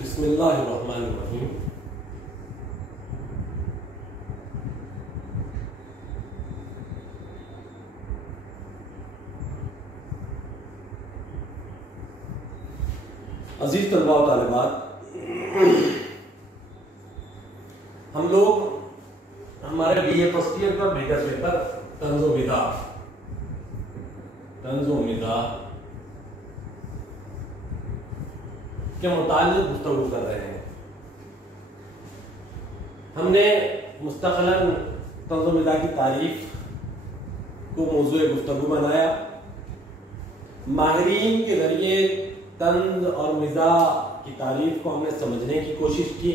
بسم اللہ الرحمن الرحیم. عزیز طلباء و طالبات، ہم لوگ ہمارے بی اے فرسٹ ایئر کا میجر پیپر طنز و مزاح کے متعلق گفتگو کر رہے ہیں. ہم نے مستقلاً طنز و مزاح کی تعریف کو موضوع گفتگو بنایا. ماہرین کے ذریعے طنز اور مزاح کی تعریف کو ہم نے سمجھنے کی کوشش کی.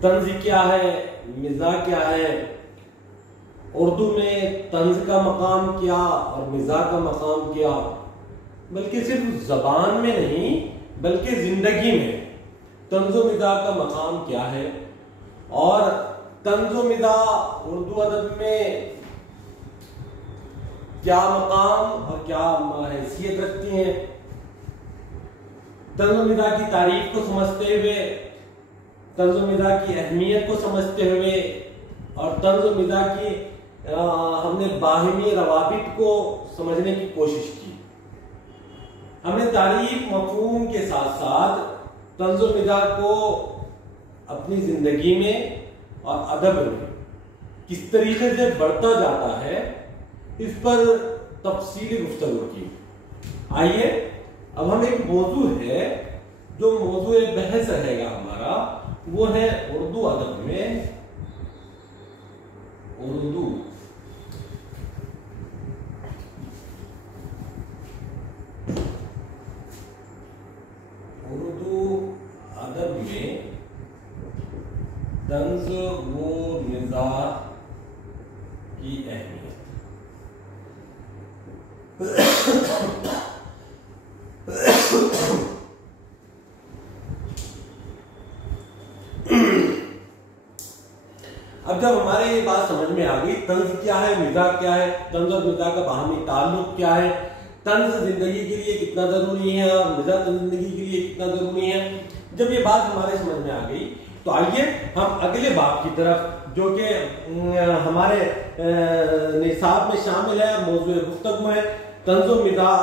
طنز کیا ہے، مزاح کیا ہے، اردو میں طنز کا مقام کیا اور مزاح کا مقام کیا، بلکہ صرف زبان میں نہیں بلکہ زندگی میں طنز و مزاح کا مقام کیا ہے، اور طنز و مزاح اردو ادب میں کیا مقام اور کیا حیثیت رکھتی ہیں. طنز و مزاح کی تعریف کو سمجھتے ہوئے، طنز و مزاح کی اہمیت کو سمجھتے ہوئے اور طنز و مزاح کی ہم نے باہمی روابط کو سمجھنے کی کوشش کی. ہم نے تعریف مفہوم کے ساتھ ساتھ طنز و مزاح کو اپنی زندگی میں اور ادب میں کس طریقے سے بڑھتا جاتا ہے اس پر تفصیلی گفتگو کی. آئیے اب ہم ایک موضوع ہے جو موضوع بحث رہے گا ہمارا، وہ ہے اردو ادب میں اردو ادب میں طنز و مزاح کی اہمیت. اب جب ہمارے یہ بات سمجھ میں آ گئی طنز کیا ہے، مزاح کیا ہے، طنز اور مزاح کا باہمی تعلق کیا ہے، طنز زندگی کے لیے کتنا ضروری ہے اور مزاح زندگی کے لیے کتنا ضروری ہے، جب یہ بات ہمارے سمجھ میں آ گئی تو آئیے ہم اگلے باب کی طرف جو کہ ہمارے نصاب میں شامل ہے، موضوع گفتگو ہے طنز و مزاح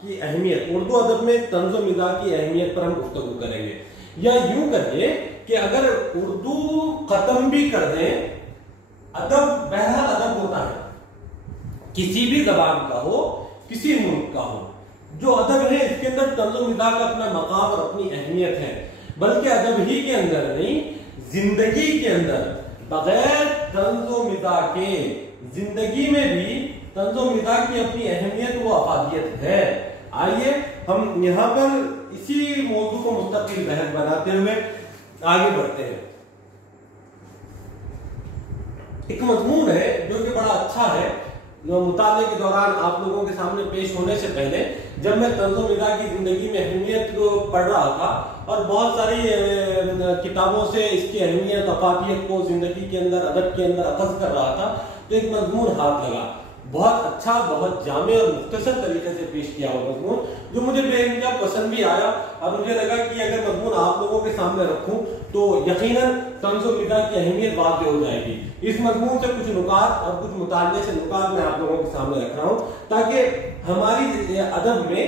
کی اہمیت. اردو ادب میں طنز و مزاح کی اہمیت پر ہم گفتگو کریں گے. یا یوں کہیے کہ اگر اردو ختم بھی کر دیں، ادب بہرحال ادب ہوتا ہے، کسی بھی زبان کا ہو، کسی ملک کا ہو. جو ادب ہے اس کے اندر طنز و مزاح کا اپنا مقام اور اپنی اہمیت ہے، بلکہ ادب ہی کے اندر نہیں، زندگی کے اندر بغیر طنز و مزاح کے زندگی میں بھی طنز و مزاح کی اپنی اہمیت و افادیت ہے. آئیے ہم یہاں پر اسی موضوع کو مستقل بحث بناتے ہوئے آگے بڑھتے ہیں. ایک مضمون ہے جو کہ بڑا اچھا ہے، مطالعے کے دوران آپ لوگوں کے سامنے پیش ہونے سے پہلے جب میں طنز و مزاح کی زندگی میں اہمیت کو پڑھ رہا تھا اور بہت ساری کتابوں سے اس کی اہمیت افادیت کو زندگی کے اندر ادب کے اندر اخذ کر رہا تھا، تو ایک مضمون ہاتھ لگا، بہت اچھا، بہت جامع اور مختصر طریقے سے پیش کیا ہوا مضمون، جو مجھے بے انتہا پسند بھی آیا. اور مجھے لگا کہ اگر مضمون آپ لوگوں کے سامنے رکھوں تو یقیناً طنز و مزاح کی اہمیت واضح ہو جائے گی. اس مضمون سے کچھ نکات اور کچھ مطالعے سے نکات میں آپ لوگوں کے سامنے رکھ رہا ہوں تاکہ ہماری ادب میں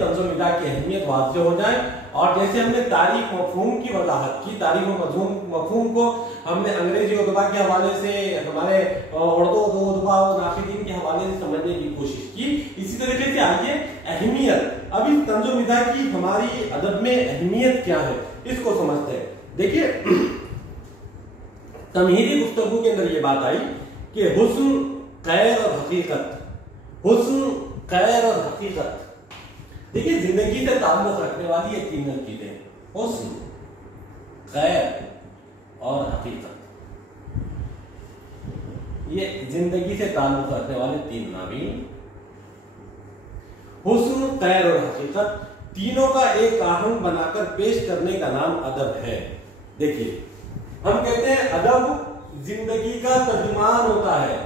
طنز و مزاح کی اہمیت واضح ہو جائے. اور جیسے ہم نے تعریف مفہوم کی وضاحت کی، تعریف مفہوم کو ہم نے انگریزی ادبا کے حوالے سے، ہمارے اردو ادبا اور ناقدین کے حوالے سے سمجھنے کی کوشش کی، اسی طریقے سے آئیے اہمیت، اب اس طنز و مزاح کی ہماری ادب میں اہمیت کیا ہے اس کو سمجھتے ہیں. دیکھیے تمہیدی گفتگو کے اندر یہ بات آئی کہ حسن، خیر اور حقیقت، حسن، خیر اور حقیقت. دیکھیے زندگی سے تعلق رکھنے والی یہ تین چیزیں، حسن، خیر اور حقیقت، یہ زندگی سے تعلق رکھنے والے تین ناوین. حسن، خیر اور حقیقت تینوں کا ایک آہنگ بنا کر پیش کرنے کا نام ادب ہے. دیکھیے ہم کہتے ہیں ادب زندگی کا ترجمان ہوتا ہے،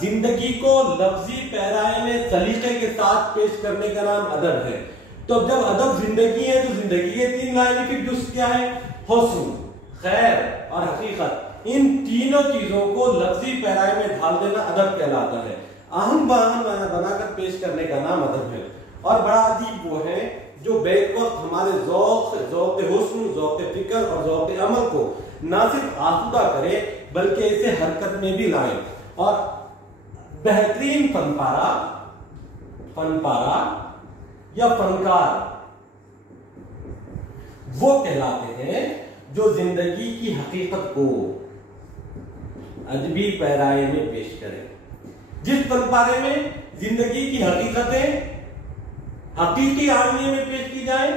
زندگی کو لفظی پیرائے میں سلیقے کے ساتھ پیش کرنے کا نام ادب ہے. تو جب ادب زندگی ہے تو زندگی کے 3 لائنفک جز کیا ہے؟ حسن، خیر اور حقیقت۔ ان تینوں چیزوں کو لفظی پیرائے میں ڈھال دینا ادب کہلاتا ہے۔ اہم بہان بنا کر پیش کرنے کا نام ادب ہے۔ اور بڑا ادیب وہ ہے جو بیک وقت ہمارے ذوق حسن، ذوق فکر اور ذوق عمل کو نہ صرف آسودہ کرے بلکہ اسے حرکت میں بھی لائے۔ اور بہترین فن پارا یا فنکار وہ کہلاتے ہیں جو زندگی کی حقیقت کو ادبی پیرائے میں پیش کرے۔ جس فن پارے میں زندگی کی حقیقتیں حقیقی آئینے میں پیش کی جائیں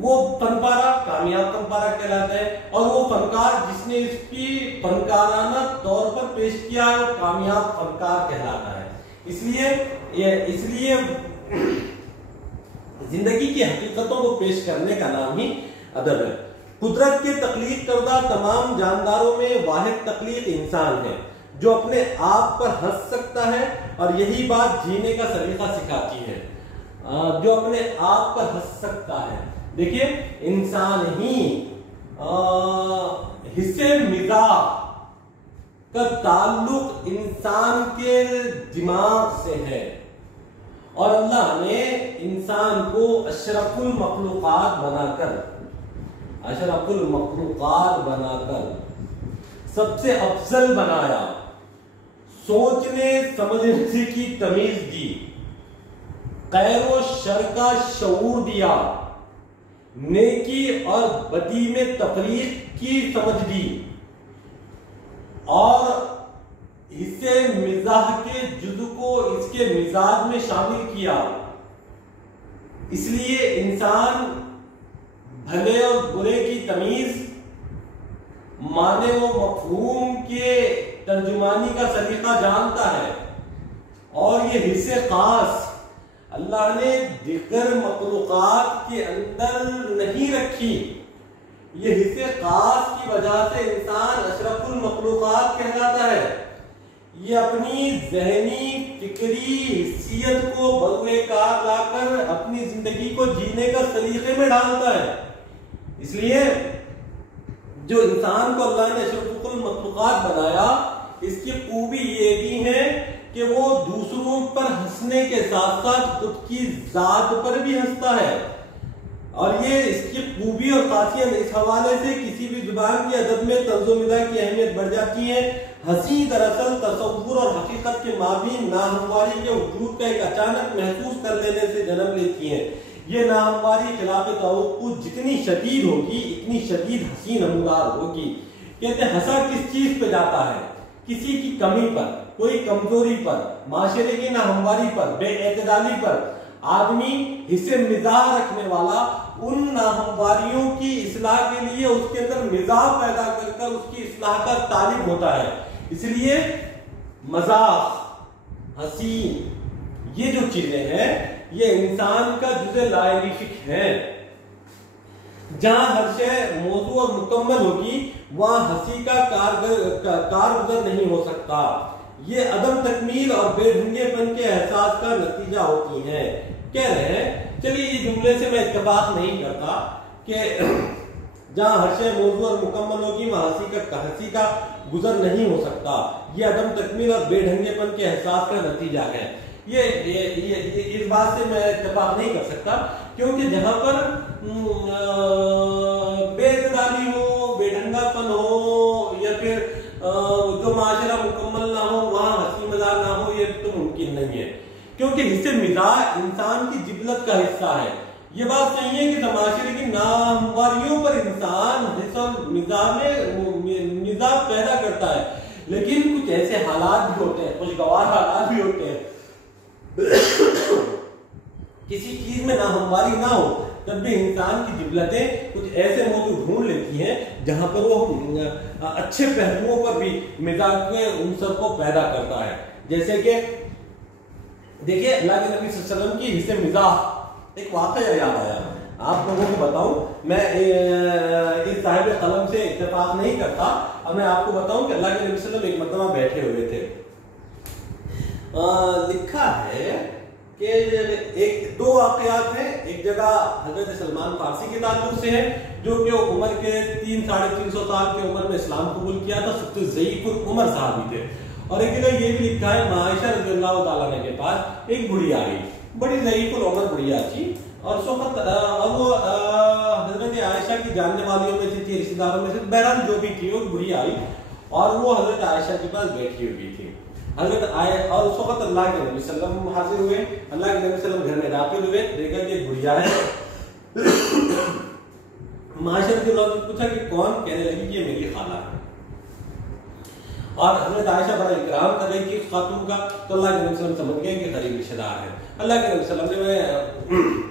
وہ فن پارا کامیاب فن پارا کہلاتا ہے، اور وہ فنکار جس نے اس کی فنکارانہ طور پر پیش کیا ہے وہ کامیاب فنکار کہلاتا ہے۔ اس لیے زندگی کی حقیقتوں کو پیش کرنے کا نام ہی ادب ہے۔ قدرت کے تخلیق کردہ تمام جانداروں میں واحد تخلیق انسان ہے جو اپنے آپ پر ہنس سکتا ہے، اور یہی بات جینے کا سلیقہ سکھاتی ہے۔ جو اپنے آپ پر ہنس سکتا ہے، دیکھیے انسان ہی حصے مزاح کا تعلق انسان کے دماغ سے ہے، اور اللہ نے انسان کو اشرف المخلوقات بنا کر سب سے افضل بنایا، سوچنے سمجھنے کی تمیز دی، خیر و شر کا شعور دیا، نیکی اور بدی میں تفریق کی سمجھ دی، اور اسے مزاح کے جزو کو اس کے مزاج میں شامل کیا۔ اس لیے انسان بھلے اور برے کی تمیز، معنی و مفہوم کے ترجمانی کا سلیقہ جانتا ہے، اور یہ حصے خاص اللہ نے دیگر مخلوقات کے اندر نہیں رکھی۔ یہ حصے خاص کی وجہ سے انسان اشرف المخلوقات کہلاتا ہے۔ یہ اپنی ذہنی فکری حیثیت کو بروئے کار لا کر اپنی زندگی کو جینے کا سلیقے میں ڈالتا ہے۔ اس لیے جو انسان کو اللہ نے اشرف المخلوقات بنایا، اس کی خوبی یہ بھی ہے کہ وہ دوسروں پر ہنسنے کے ساتھ ساتھ خود کی ذات پر بھی ہنستا ہے، اور یہ اس کی خوبی اور خاصیت اس حوالے سے کسی بھی زبان کے ادب میں طرز و مزاح کی اہمیت بڑھ جاتی ہے۔ ہنسی دراصل تصور اور حقیقت کے مابین ناہمواری کے وجود کا ایک اچانک محسوس کر لینے سے جنم لیتی ہے۔ یہ ناہمواری خلاف توقع جتنی شدید ہوگی اتنی شدید ہنسی نمودار ہوگی۔ کہتے ہیں ہنسا کس چیز پہ جاتا ہے؟ کسی کی کمی پر، کوئی کمزوری پر، معاشرے کی ناہمواری پر، بے اعتدالی پر۔ آدمی حصے مزاح رکھنے والا ان ناہمواریوں کی اصلاح کے لیے اس کے اندر مزاح پیدا کر کر اس کی اصلاح کا طالب ہوتا ہے۔ اس لیے مزاح، ہنسی، یہ جو چیزیں ہیں یہ انسان کا جزء لائلفک ہے۔ جہاں ہر شے موضوع اور مکمل ہوگی وہاں ہنسی کا کارگزر نہیں ہو سکتا۔ یہ عدم تکمیل اور بے ڈھنگے پن کے احساس کا نتیجہ ہوتی ہیں۔ کہہ رہے ہیں، چلیے یہ جملے سے میں اتفاق نہیں کرتا کہ جہاں ہر شے موضوع اور مکمل ہوگی وہاں ہنسی کا گزر نہیں ہو سکتا۔ یہ عدم تکمیل اور بے ڈھنگے پن کے احساس کا نتیجہ ہے۔ اس بات سے میں اتفاق نہیں کر سکتا، کیونکہ جہاں پر بے اعتدالی ہو، بے ڈھنگا پن ہو، یا پھر جو معاشرہ مکمل نہ ہو وہاں ہنسی مزاح نہ ہو، یہ تو ممکن نہیں ہے، کیونکہ حصے مزاح انسان کی جبلت کا حصہ ہے۔ یہ بات صحیح ہے کہ معاشرے کی ناہمواریوں پر انسان مزاح پیدا کرتا ہے، لیکن کچھ ایسے حالات بھی ہوتے ہیں، خوشگوار حالات بھی ہوتے ہیں، کسی چیز میں ناہمواری نہ ہو تب بھی انسان کی جبلتیں کچھ ایسے موضوع ڈھونڈ لیتی ہیں جہاں پر وہ اچھے پہلوؤں پر بھی مزاح کے عنصر کو پیدا کرتا ہے۔ جیسے کہ دیکھیے اللہ کے نبی صلی اللہ علیہ وسلم کی حصے مزاح ایک واقعہ یاد آیا، آپ لوگوں کو بتاؤں۔ میں اس صاحب قلم سے اتفاق نہیں کرتا، اب میں آپ کو بتاؤں کہ اللہ کے نبی صلی اللہ علیہ وسلم ایک مرتبہ بیٹھے ہوئے تھے۔ لکھا ہے کہ ایک دو واقعات ہیں. ایک جگہ حضرت سلمان فارسی کے تعلق سے ہے جو کہ عمر کے 300-350 سال کی عمر میں اسلام قبول کیا تھا, سب سے ضعیف العمر صحابی تھے. اور ایک جگہ یہ بھی لکھا ہے عائشہ رضی اللہ تعالیٰ عنہ کے پاس ایک بڑھیا آئی, بڑی ضعیف العمر بڑھیا تھی, اور اس وقت وہ حضرت عائشہ کی جاننے والیوں میں سے تھی, رشتہ داروں میں سے, بہرحال جو بھی تھی وہ بڑھیا آئی اور وہ حضرت عائشہ کے پاس بیٹھی ہوئی تھی. حضرت آئے اور اس وقت اللہ کے نبی صلی اللہ علیہ وسلم حاضر ہوئے. اللہ کے نبی صلی اللہ علیہ وسلم گھر میں داخل ہوئے, دیکھا کہ ایک بڑھیا ہے. معاشرے کے لوگوں نے پوچھا کہ کون؟ کہنے لگی کہ یہ میری خالہ ہے. اور حضرت عائشہ بڑا اکرام کر رہی تھی اس خاتون کا, تو اللہ کے نبی صلی اللہ علیہ وسلم سمجھ گئے کہ قریب رشتہ دار ہے. اللہ کے نبی صلی اللہ علیہ وسلم نے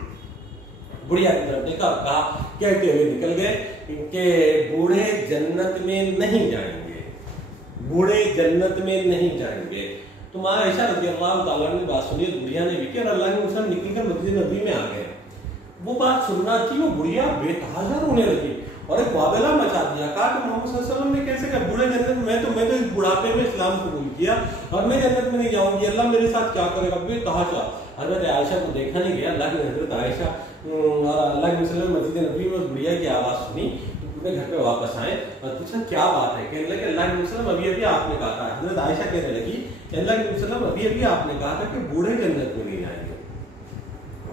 بڑھیا کی طرف دیکھا اور کہا, کہتے ہوئے نکل گئے کہ بوڑھے جنت میں نہیں جائیں گے, بوڑھے جنت میں نہیں جائیں گے. تو ماں عائشہ رضی اللہ تعالیٰ نے بات سنی, بڑھیا نے بھی کی, اور اللہ کے نبی صلی اللہ علیہ وسلم نکل کر مسجد نبوی میں آ گئے. وہ بات سننا تھی, وہ بڑھیا بے تحاشا رونے لگی اور ایک واویلا مچا دیا. کہا کہ محمد صلی اللہ علیہ وسلم نے کیسے کہا بوڑھے جنت میں, تو اس بڑھاپے میں اسلام قبول کیا اور میں جنت میں نہیں جاؤں گی, اللہ میرے ساتھ کیا کرے گا, بے تحاشا. حضرت عائشہ کو دیکھا نہیں گیا. اللہ کی حضرت عائشہ اللہ کے وسلم مسجد نبوی میں بڑھیا کی آواز سنی تو پورے گھر پہ واپس آئے اور پوچھا کیا بات ہے. کہنے لگے اللہ کے وسلم ابھی آپ نے کہا تھا. حضرت عائشہ کہنے لگی کہ اللہ کے وسلم ابھی آپ نے کہا تھا کہ بوڑھے جنت میں نہیں جائیں گے.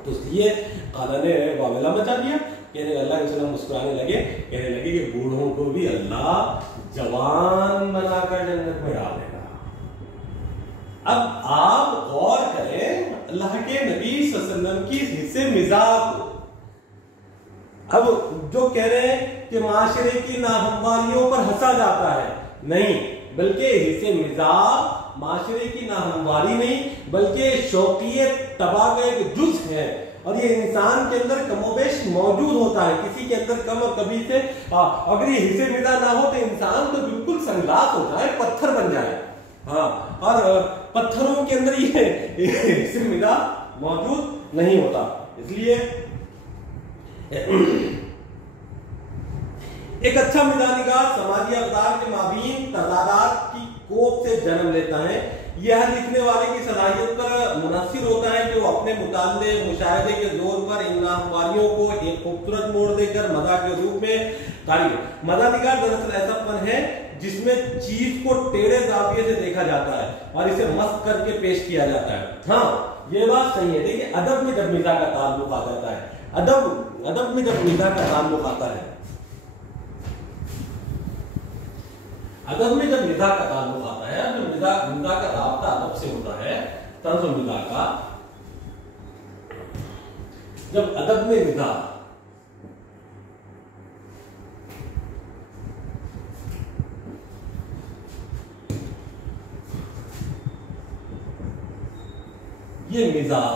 تو اس لیے خالہ نے واویلا مچا دیا. کہنے اللہ کے وسلم مسکرانے لگے, کہنے لگے کہ بوڑھوں کو بھی اللہ جوان بنا کر جنت میں ڈالے گا. اب آپ غور کریں اللہ کے نبی صلی اللہ علیہ وسلم کی حصے مزاج کو. اب جو کہہ رہے ہیں کہ معاشرے کی ناہمواریوں پر ہنسا جاتا ہے, نہیں, بلکہ حصے مزاج معاشرے کی ناہمواری نہیں بلکہ شوقیت تباہ کا ایک جز ہے, اور یہ انسان کے اندر کم و بیش موجود ہوتا ہے. کسی کے اندر کم اور کبھی سے اگر یہ حصے مزاج نہ ہو تو انسان تو بالکل سنگلاس ہو جائے, پتھر بن جائے. ہاں, اور پتھروں کے اندر یہ حصے مزاج موجود نہیں ہوتا. اس لیے ایک اچھا مزاج نگار سماجی اقدار کے مابین تضادات کی کوپ سے جنم لیتا ہے. یہ ہر لکھنے والے کی صلاحیت پر منحصر ہوتا ہے کہ وہ اپنے مطالعے مشاہدے کے زور پر ان ناہمواریوں کو ایک خوبصورت موڑ دے کر مزاح کے روپ میں تعریف. مزاح نگار دراصل ایسا فن ہے جس میں چیز کو ٹیڑھے زاویے سے دیکھا جاتا ہے اور اسے مست کر کے پیش کیا جاتا ہے. ہاں, یہ بات صحیح ہے. دیکھیں ادب میں جب مزاح کا تعلق آ جاتا ہے, ادب میں جب مزاح کا تعلق آتا ہے, ادب میں جب مزاح کا تعلق آتا ہے, جب مزاح کا رابطہ ادب سے ہوتا ہے, طنز و مزاح کا, جب ادب میں مزاح یہ مزاح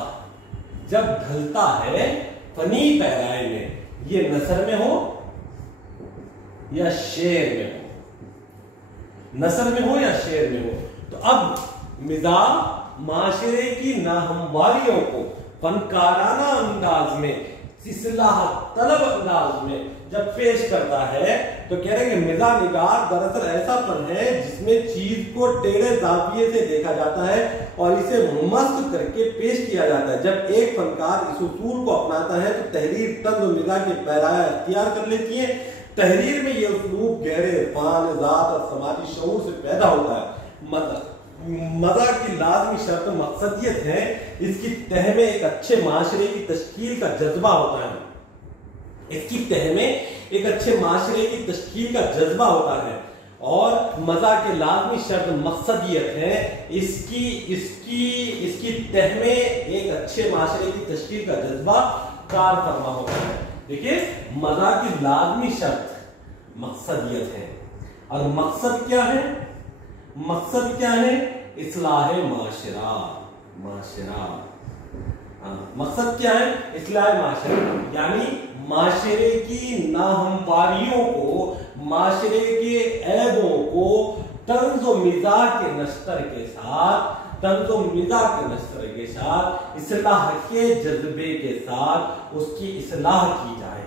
جب ڈھلتا ہے فنی پیرائے میں, یہ نثر میں ہو یا شعر میں ہو, نثر میں ہو یا شعر میں ہو, تو اب مزاح معاشرے کی ناہمواریوں کو فنکارانہ انداز میں, اصلاح طلب انداز میں جب پیش کرتا ہے تو کہہ رہے ہیں کہ مزاح نگار دراصل ایسا فن ہے جس میں چیز کو ٹیڑھے زاویے سے دیکھا جاتا ہے اور اسے مست کر کے پیش کیا جاتا ہے. جب ایک فنکار اس اصول کو اپناتا ہے تو تحریر طنز و مزاح کے پیرایہ اختیار کر لیتی ہے. تحریر میں یہ اسلوب گہرے عرفان, ذات اور سماجی شعور سے پیدا ہوتا ہے. مزاح کی لازمی شرط مقصدیت ہے, اس کی تہ میں ایک اچھے معاشرے کی تشکیل کا جذبہ ہوتا ہے. اس کی تہ میں ایک اچھے معاشرے کی تشکیل کا جذبہ ہوتا ہے اور مزاح کے لازمی شرط مقصدیت ہے. اس کی تہ میں ایک اچھے معاشرے کی تشکیل کا جذبہ کار فرما ہوتا ہے. دیکھیے مزاح کی لازمی شرط مقصدیت ہے, اور مقصد کیا ہے؟ مقصد کیا ہے؟ اصلاح معاشرہ. مقصد کیا ہے؟ اصلاح معاشرہ, یعنی معاشرے کی ناہمواریوں کو, معاشرے کے عیبوں کو طنز و مزاح کے نشتر کے ساتھ اصلاح کے جذبے کے ساتھ اس کی اصلاح کی جائے,